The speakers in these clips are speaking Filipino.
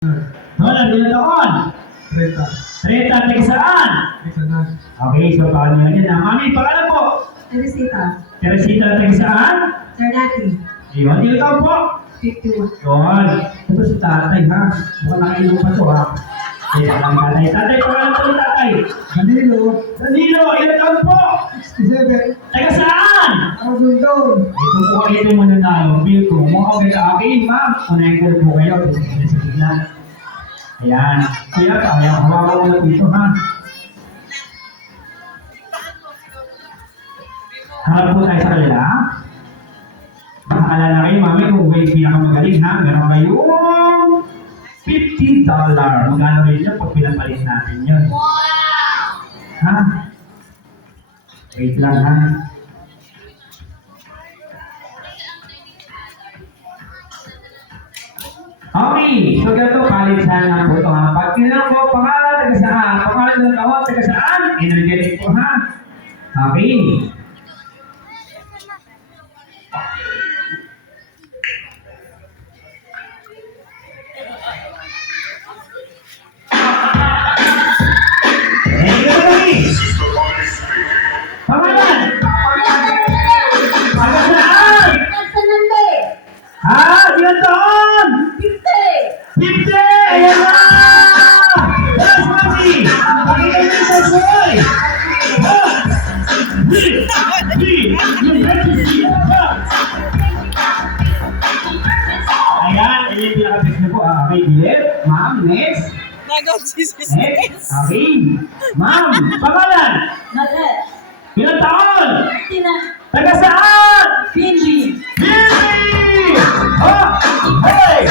Wala, ilang taon? 30. 30, taga saan? Isa na. Okay, so paano nyo lang yan. Mami, pangalan po? Teresita. Teresita, taga saan? Charlati. Ayun, ilang taon po? 51. Yun. Ito si tatay, ha? Mukhang nakainom pa to, ha? Kaya lang tatay. Tatay, pangalan po ni tatay? Danilo. Danilo, ilang taon po? 67. Taga saan? Arugundon. Ito po kayo yung mananalo. Bill ko, mukhang ganda akin, ma'am. Unahin ko po kayo. Ito sa tignan. Ayan. Kuya, kaya hawakan mo lang dito, ha? Harap po tayo sa kanila. Makakala kayo, mami, kung kayo pinakamagaling, ha? Meron kayong $50. Magkano rin yun pag pinapalit natin yun? Ha? Wait lang, ha? Okay, so ganito, palit sana po ito, ha? Pag tinanong ko, pangalan, taga saan? Pangalan ng tawag, taga saan? Energetic po, ha? Okay. Pangalan! Taga saan? Ha? Ilan taon? 50! Ayan na! Yes, mami! Pakita niyo sa boy! Ha? You better see! Ha? Ayan, ayan yung pinaka-text niyo po. Okay, Bilip. Ma'am, next. Next. Okay. Ma'am, pangalan? Ilan taon? Taga saan? Billy! Oh! Hey!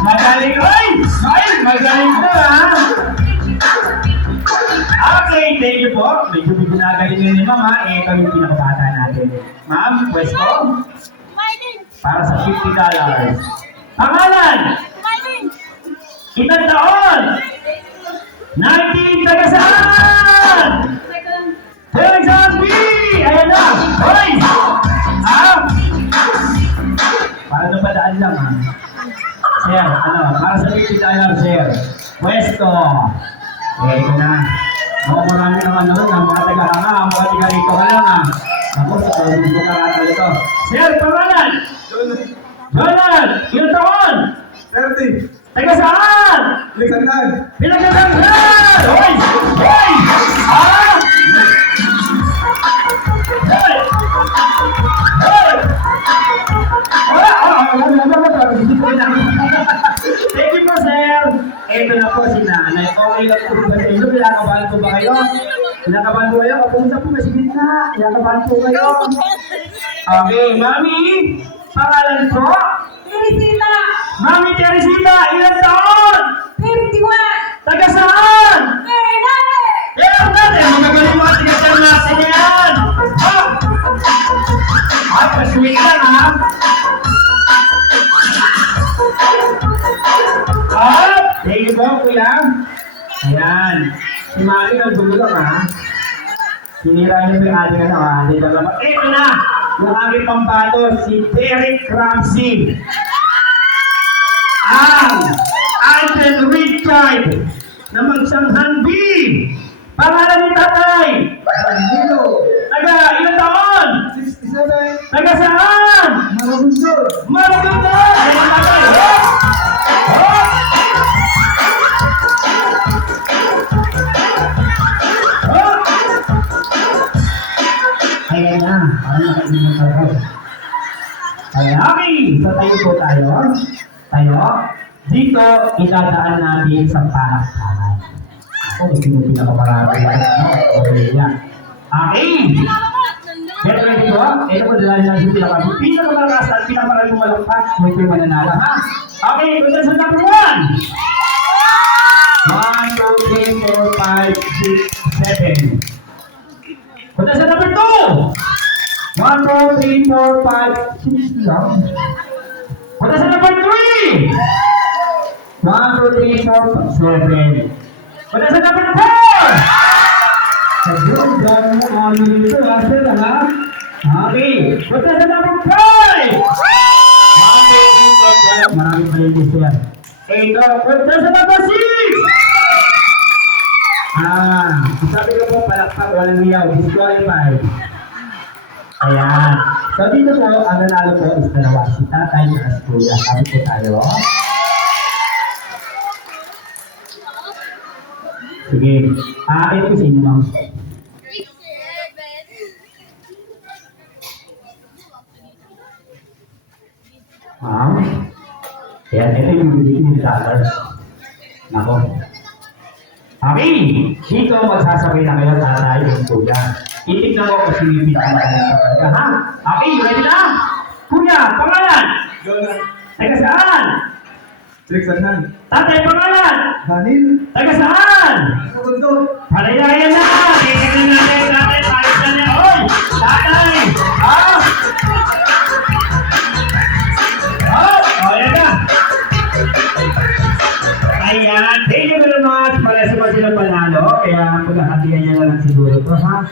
Magaling! Ay! Ay! Magaling na, ha? Okay, thank you po. Medyo ginagaling ni Ma'am, ha? Eh, kami yung pinakabata natin. Ma'am, pwesto? Para sa $50. Pangalan? Ilang taon? 19! Taga saan? Texas B! Ayan na! Hoy! Ha? Para napadaan lang, ha? Sir, ano? Para sa $50, sir. Pwesto. Eh, ito na. Ako marami naman na rin, ha? Mga taga-hanga, mga taga-rito ka lang, ha? Ako, sa kalabing ko karatal ito. Sir, pangalan? Donald! Ilang taon? 30. Taga saan? Alexander. Pinagkatanggal! Hoy! Hoy! Ha? Hoy! Hoy! Thank you po, sir. Ito na po si nanay. Okay lang po ba sa inyo? Pinakabahan po ba kayo? Pinakabahan po kayo? Kapunta po sa gitna. Pinakabahan po kayo. Okay, mami. Pangalan po? Teresita. Mami Teresita, ilang taon? 51. Taga saan? Hernandez. Natin, magagaling mga tigasan natin yan. Ha? Ay, pasweet lang, ha? Thank you po, kuya. Ayan. Si Mami ang gulong, ha? Sinira niyo po yung ating ano, ha? Ito na! Yung aking pambato, si Derek Ramsey. Ang Alden Richard na magsanghan B. Pangalan ni tatay. Danilo. Taga, ilang taon? 67. Taga saan? Marugundon. Maragundon! Ayan tatay. Hop! Hop! Hop! Ayan na. Parang nakainom tayo. Ayan, okay. So tayo po tayo. Tayo. Dito, itadaan natin sa palakpakan. Ako, hindi mo pinakamarami. Okay, yan. Okay. Get ready po. Ito po, dalahin natin yung pinakamarami. Pinakamalakas at pinakamarami malakpak. May kayo mananala, ha? Okay, punta sa number 1. 1, 2, 3, 4, 5, 6, 7. Punta sa number 2. 1, 2, 3, 4, 5, 6 lang. Punta sa number 3. 1, 2, 3, 4, 7. Punta sa number 4. Ayun, gano'n mo ano nito, sir, ha? Okay. Punta sa number 5. Okay, marami pa rin sir. Ito, punta sa number 6! Sabi ko po, palakpak, walang hiyaw, disqualified. Ayan. So dito po, ang nanalo po is dalawa. Si tatay at si kuya. Sabi po tayo. Sige. Ito po sa inyo, ma'am. Ma'am. Ayan, ito yung $15. Nako. Okay, dito magsasabay na kayo tatay yung kuya. Itignan mo kung sino yung pinakamalala talaga, ha? Okay, ready na? Kuya, pangalan? Jonah. Taga saan? Trixanan. Tatay, pangalan? Daniel. Taga saan? Kabundok. Palayayan na! Titignan natin, tatay, palit na niya. Oy! Tatay! Ha? Ayan na! Ayan, thank you very much. Pares naman sila panalo. Kaya pagkakatiyan niya na lang siguro to, ha?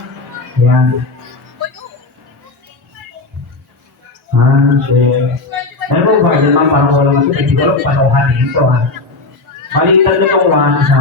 Ayan. Alam mo ba, yun mga parang walang ito. Siguro patuhan dito, ha? Baliktad na itong 1 sa